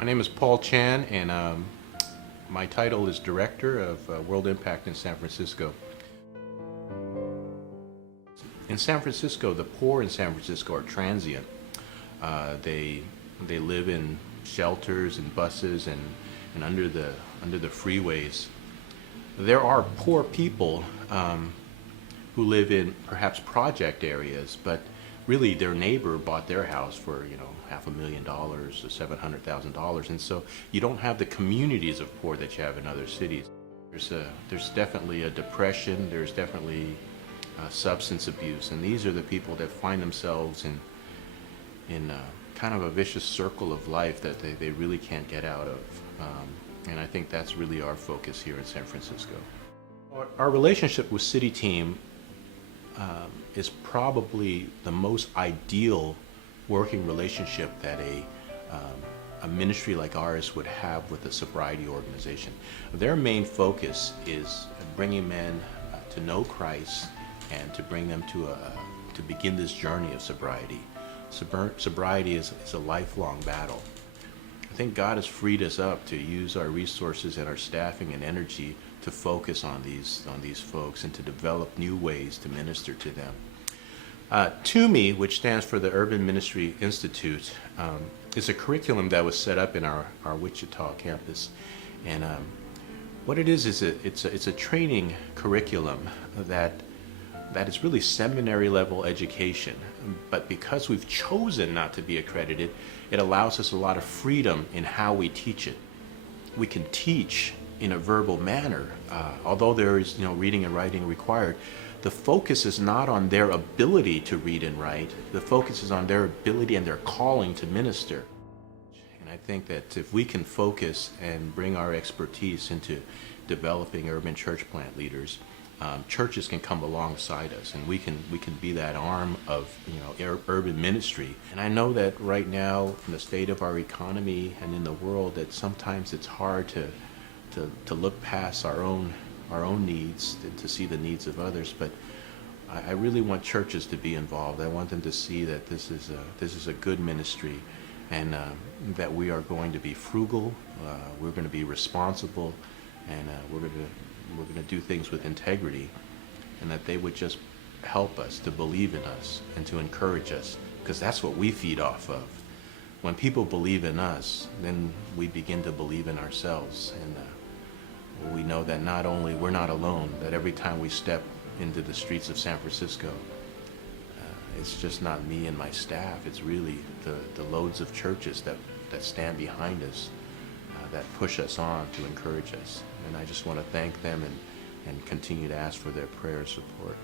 My name is Paul Chan, and my title is Director of World Impact in San Francisco. In San Francisco, the poor in San Francisco are transient. They live in shelters and buses and under the freeways. There are poor people who live in perhaps project areas, but really their neighbor bought their house for $500,000 to $700,000, and so you don't have the communities of poor that you have in other cities. There's definitely a depression. There's definitely substance abuse, and these are the people that find themselves in kind of a vicious circle of life that they really can't get out of. And I think that's really our focus here in San Francisco. Our relationship with City Team is probably the most ideal working relationship that a ministry like ours would have with a sobriety organization. Their main focus is bringing men to know Christ and to bring them to begin this journey of sobriety. Sobriety is a lifelong battle. I think God has freed us up to use our resources and our staffing and energy to focus on these folks and to develop new ways to minister to them. TUMI, which stands for the Urban Ministry Institute, is a curriculum that was set up in our Wichita campus, and what it is it's a training curriculum that is really seminary level education. But because we've chosen not to be accredited, it allows us a lot of freedom in how we teach it. We can teach in a verbal manner, although there is reading and writing required. The focus is not on their ability to read and write. The focus is on their ability and their calling to minister. And I think that if we can focus and bring our expertise into developing urban church plant leaders, churches can come alongside us, and we can be that arm of urban ministry. And I know that right now, in the state of our economy and in the world, that sometimes it's hard to look past our own needs, to see the needs of others. But I really want churches to be involved. I want them to see that this is a good ministry, and that we are going to be frugal, we're going to be responsible, and we're going to do things with integrity, and that they would just help us to believe in us and to encourage us, because that's what we feed off of. When people believe in us, then we begin to believe in ourselves, and we know that not only we're not alone, that every time we step into the streets of San Francisco, it's just not me and my staff. It's really the loads of churches that stand behind us, that push us on to encourage us. And I just want to thank them and continue to ask for their prayer and support.